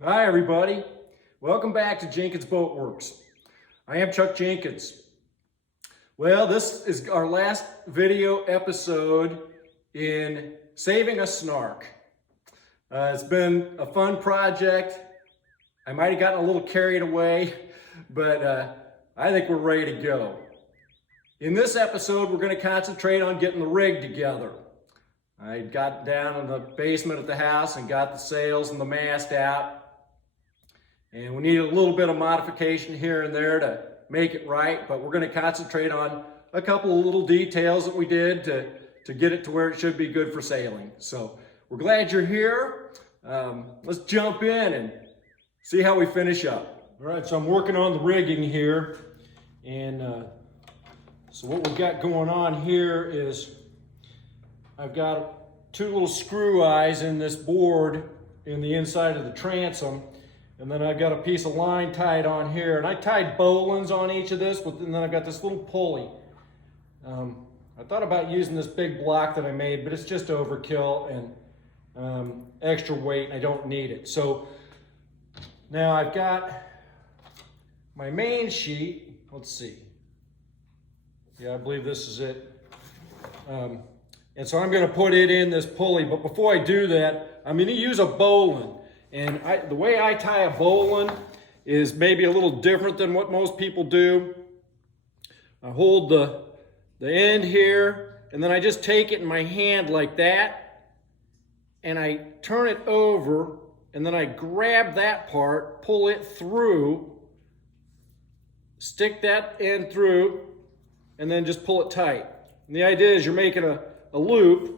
Hi everybody, welcome back to Jenkins Boat Works. I am Chuck Jenkins. Well, this is our last video episode in saving a snark. It's been a fun project. I might have gotten a little carried away, but I think we're ready to go. In this episode, we're going to concentrate on getting the rig together. I got down in the basement at the house and got the sails and the mast out. And we need a little bit of modification here and there to make it right, but we're going to concentrate on a couple of little details that we did to get it to where it should be good for sailing. So we're glad you're here. Let's jump in and see how we finish up. All right, so I'm working on the rigging here. And so what we've got going on here is I've got two little screw eyes in this board in the inside of the transom. And then I've got a piece of line tied on here. And I tied bowlines on each of this, and then I've got this little pulley. I thought about using this big block that I made, but it's just overkill and extra weight, and I don't need it. So now I've got my main sheet. Let's see. Yeah, I believe this is it. And so I'm gonna put it in this pulley, but before I do that, I'm gonna use a bowline. And the way I tie a bowline is maybe a little different than what most people do. I hold the end here, and then I just take it in my hand like that, and I turn it over, and then I grab that part, pull it through, stick that end through, and then just pull it tight. And the idea is you're making a loop.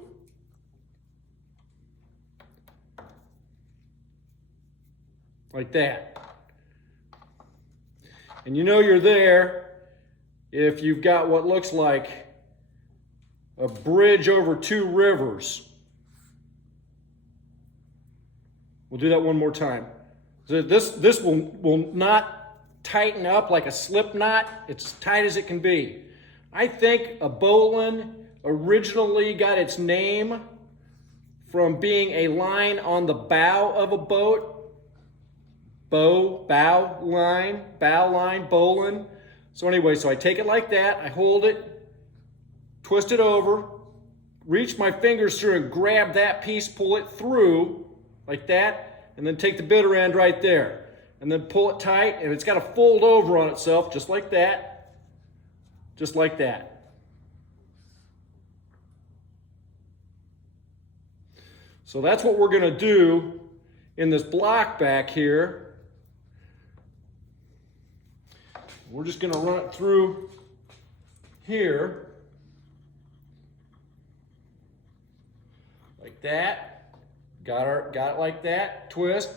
Like that. And you know you're there if you've got what looks like a bridge over two rivers. We'll do that one more time. So this will not tighten up like a slip knot. It's as tight as it can be. I think a bowline originally got its name from being a line on the bow of a boat. Bowline, bowline. So anyway, so I take it like that, I hold it, twist it over, reach my fingers through and grab that piece, pull it through like that, and then take the bitter end right there. And then pull it tight, and it's got to fold over on itself just like that. Just like that. So that's what we're going to do in this block back here. We're just going to run it through here, like that. Got it like that. Twist,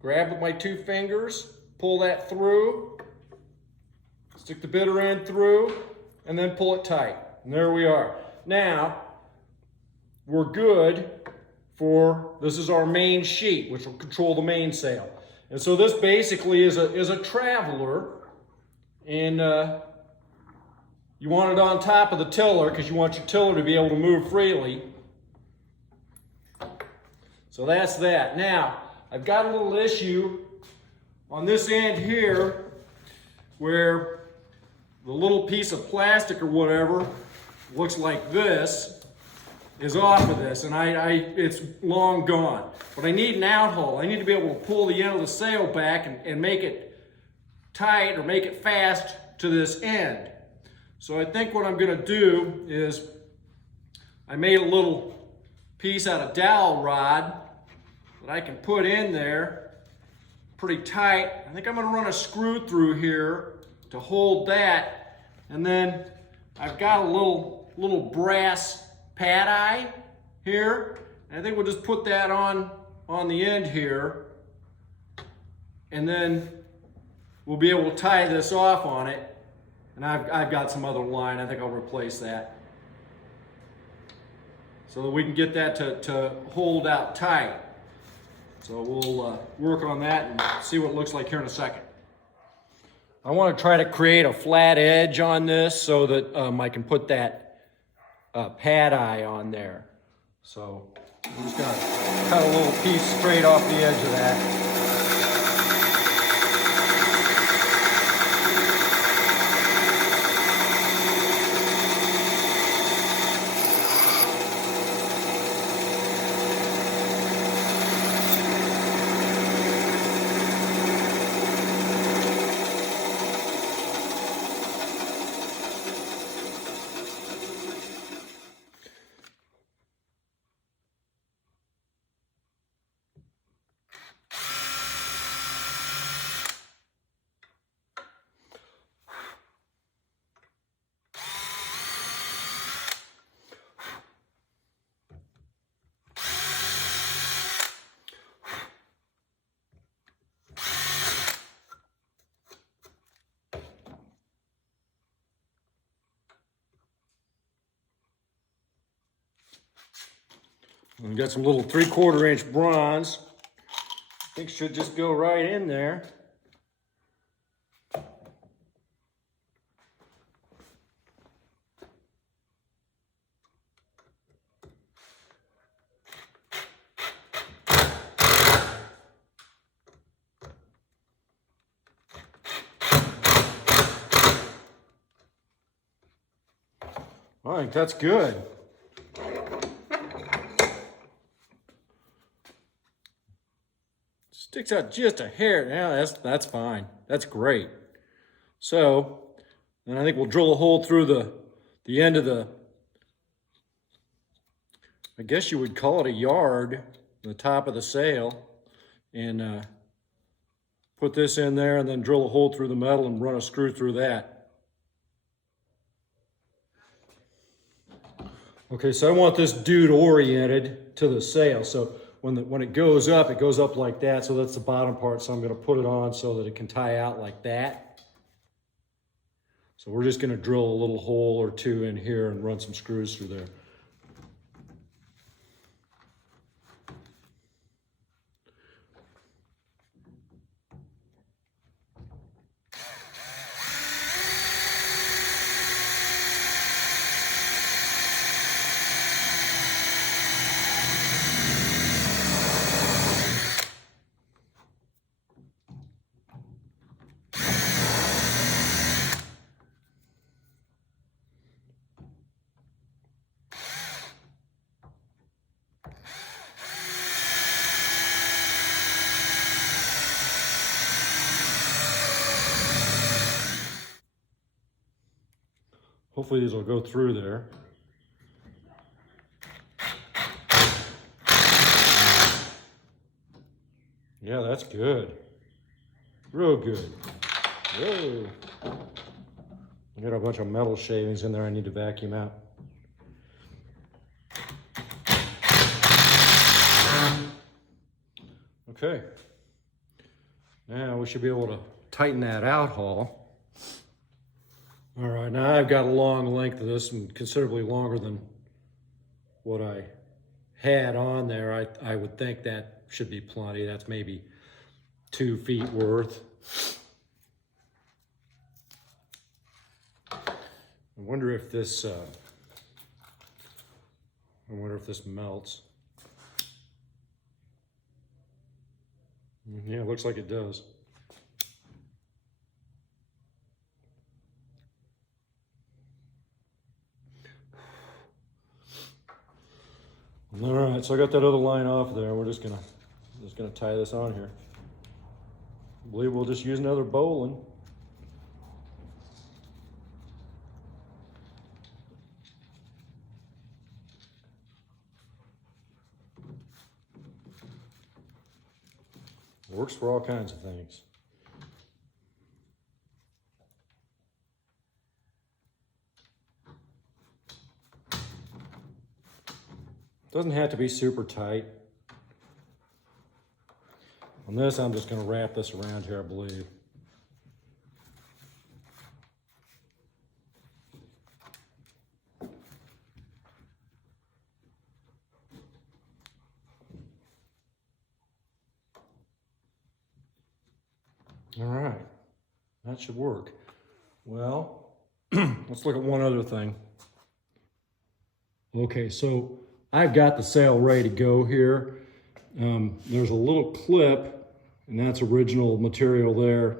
grab with my two fingers, pull that through, stick the bitter end through, and then pull it tight. And there we are. Now, we're good for, this is our main sheet, which will control the mainsail. And so this basically is a traveler. And you want it on top of the tiller because you want your tiller to be able to move freely. So that's that. Now, I've got a little issue on this end here where the little piece of plastic or whatever looks like this is off of this, and it's long gone. But I need an outhaul. I need to be able to pull the end of the sail back and make it tight or make it fast to this end. So I think what I'm going to do is I made a little piece out of dowel rod that I can put in there pretty tight. I think I'm going to run a screw through here to hold that, and then I've got a little brass pad eye here. And I think we'll just put that on the end here, and then we'll be able to tie this off on it. And I've got some other line. I think I'll replace that so that we can get that to hold out tight. So we'll work on that and see what it looks like here in a second. I want to try to create a flat edge on this so that I can put that pad eye on there. So I'm just going to cut a little piece straight off the edge of that. And got some little 3/4 inch bronze. I think should just go right in there. I think that's good. Sticks out just a hair. Yeah, that's fine. That's great. So then I think we'll drill a hole through the end of the, I guess you would call it a yard, the top of the sail, and put this in there and then drill a hole through the metal and run a screw through that. Okay, so I want this dude oriented to the sail. So when it goes up like that. So that's the bottom part. So I'm going to put it on so that it can tie out like that. So we're just going to drill a little hole or two in here and run some screws through there. Hopefully these will go through there. Yeah, that's good. Real good. Whoa. I got a bunch of metal shavings in there I need to vacuum out. Okay. Now we should be able to tighten that outhaul. All right, now I've got a long length of this and considerably longer than what I had on there. I would think that should be plenty. That's maybe 2 feet worth. I wonder if this melts. Yeah, it looks like it does. All right, so I got that other line off there. We're just gonna tie this on here. I believe we'll just use another Bowline. Works for all kinds of things. Doesn't have to be super tight. On this, I'm just going to wrap this around here, I believe. All right, that should work. Well, let's look at one other thing. Okay, so I've got the sail ready to go here. There's a little clip, and that's original material there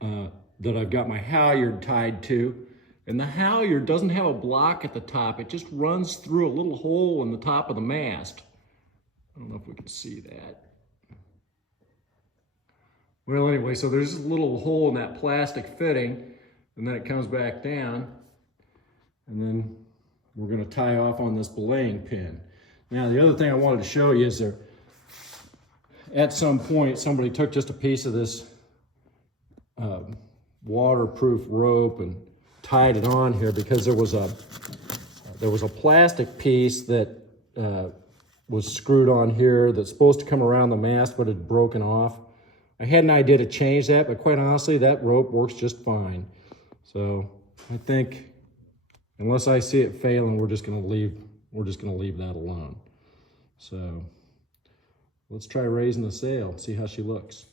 that I've got my halyard tied to. And the halyard doesn't have a block at the top. It just runs through a little hole in the top of the mast. I don't know if we can see that. Well, anyway, so there's a little hole in that plastic fitting, and then it comes back down, and then we're going to tie off on this belaying pin. Now, the other thing I wanted to show you is at some point, somebody took just a piece of this waterproof rope and tied it on here because there was a plastic piece that was screwed on here that's supposed to come around the mast, but had broken off. I had an idea to change that, but quite honestly, that rope works just fine. So I think, unless I see it failing, we're just gonna leave that alone. So let's try raising the sail, see how she looks.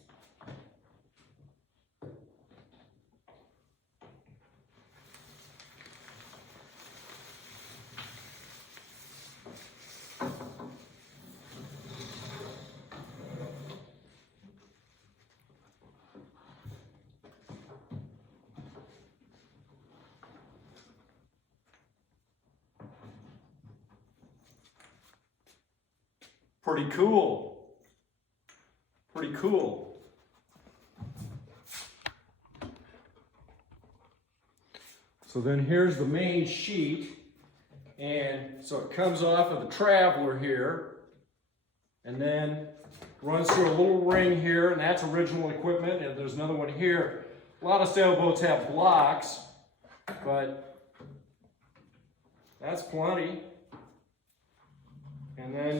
Pretty cool. Pretty cool. So then here's the main sheet. And so it comes off of the traveler here and then runs through a little ring here, and that's original equipment. And there's another one here. A lot of sailboats have blocks, but that's plenty. And then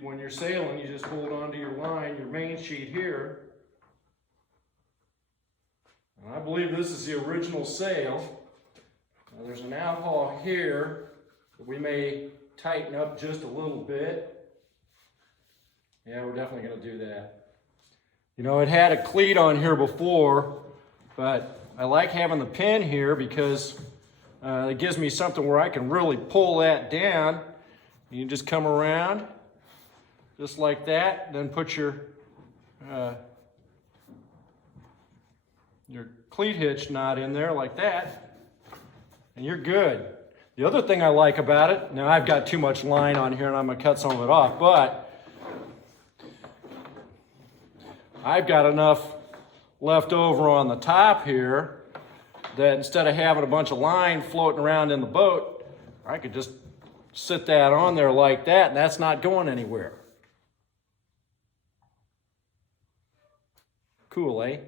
when you're sailing, you just hold on to your line, your main sheet here. And I believe this is the original sail. Now, there's an outhaul here that we may tighten up just a little bit. Yeah, we're definitely going to do that. You know, it had a cleat on here before, but I like having the pin here because it gives me something where I can really pull that down. You just come around just like that, then put your cleat hitch knot in there like that, and you're good. The other thing I like about it, now I've got too much line on here and I'm gonna cut some of it off, but I've got enough left over on the top here that instead of having a bunch of line floating around in the boat, I could just sit that on there like that, and that's not going anywhere. Cool, eh?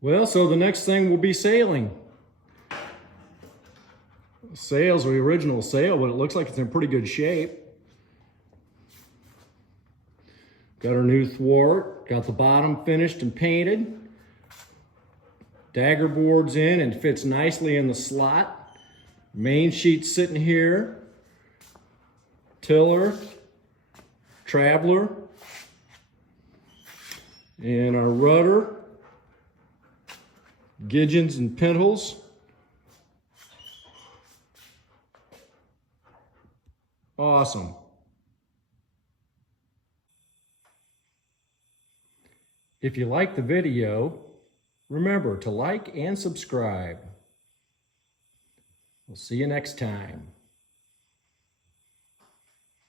Well, so the next thing will be sailing. The sail's the original sail, but it looks like it's in pretty good shape. Got our new thwart, got the bottom finished and painted. Dagger boards in and fits nicely in the slot. Main sheet sitting here. Tiller, traveler, and our rudder, gidgeons and pintles. Awesome. If you like the video, remember to like and subscribe. We'll see you next time.